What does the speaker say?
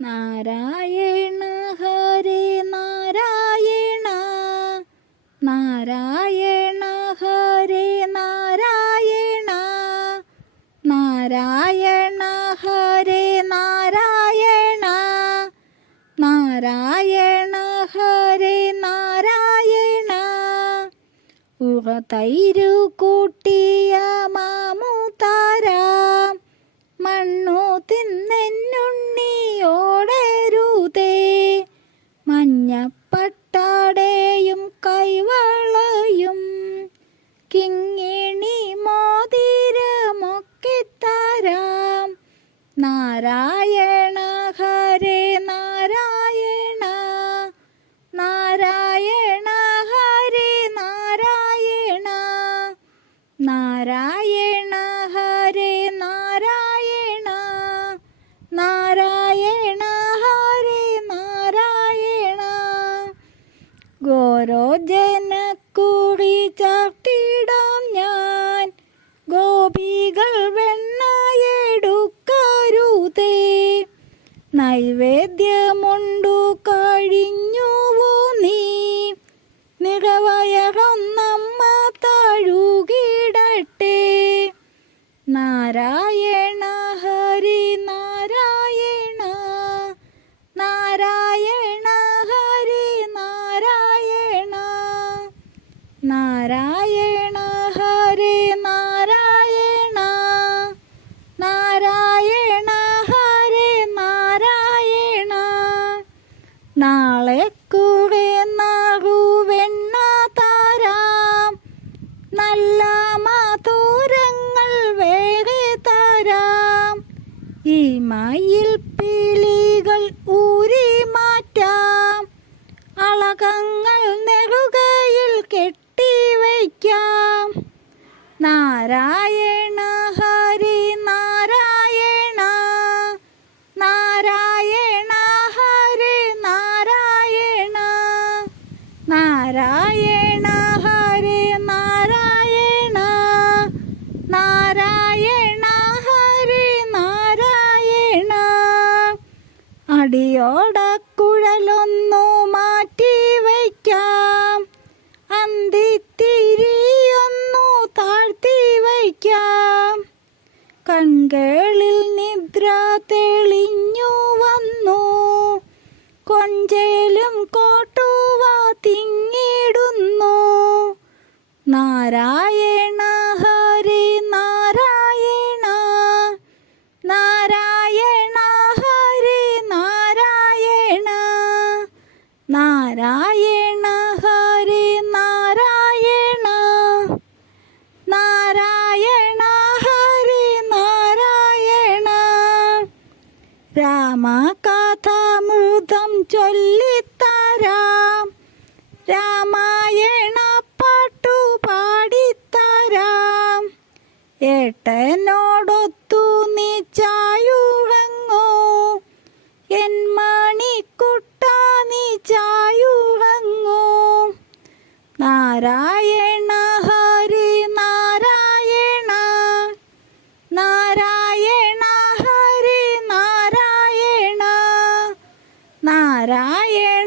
നാരായണ ഹരേ നാരായണ. നാരായണ ഹരേ നാരായണ. നാരായണ ഹരേ നാരായണ. നാരായണ ഹരേ നാരായണ. ഉറ തൈരു കൂട്ടിയ മാമുതാരാം മണ്ണു തിന്നെന്നുണ്ണിയോടരുതേ. മഞ്ഞപ്പട്ടാടേയും കൈവളയും കിങ്ങിണി മോതിരമൊക്കെ തരാം. നാരായണ ഹരേ നാരായണ നാരായണ ഹരേ നാരായണ നാരായണ ഗോരോജനക്കുറി ചാട്ടിടാം ഞാൻ. ഗോപികൾ വെണ്ണയെടുക്കരുതേ നൈവേദ്യമുണ്ടു കഴിഞ്ഞുവോ നീ. നിറവയറൊന്നമ്മ താഴുകിടട്ടെ. നാരായണ ഈ മയിൽ പിളികൾ ഊരി മാറ്റാം. അളകങ്ങൾ നെറുകയിൽ കെട്ടിവയ്ക്കാം നാരായണ ഹരി നാരായണ നാരായണ ഹരി നാരായണ നാരായണ അടിയോടക്കുഴലൊന്നു മാറ്റി വയ്ക്കാം. അന്തിത്തിരിയൊന്നു താഴ്ത്തി വയ്ക്കാം. കൺകളിൽ നിദ്ര തെളിഞ്ഞു വന്നു. കൊഞ്ചേലും കോട്ടുവ തിങ്ങിടുന്നു. നാരായണ രാമകഥാമൃതം ചൊല്ലിത്തരാം. രാമായണ പാട്ടു പാടിത്തരാം ഏട്ടനോടൊത്തു നാരായണ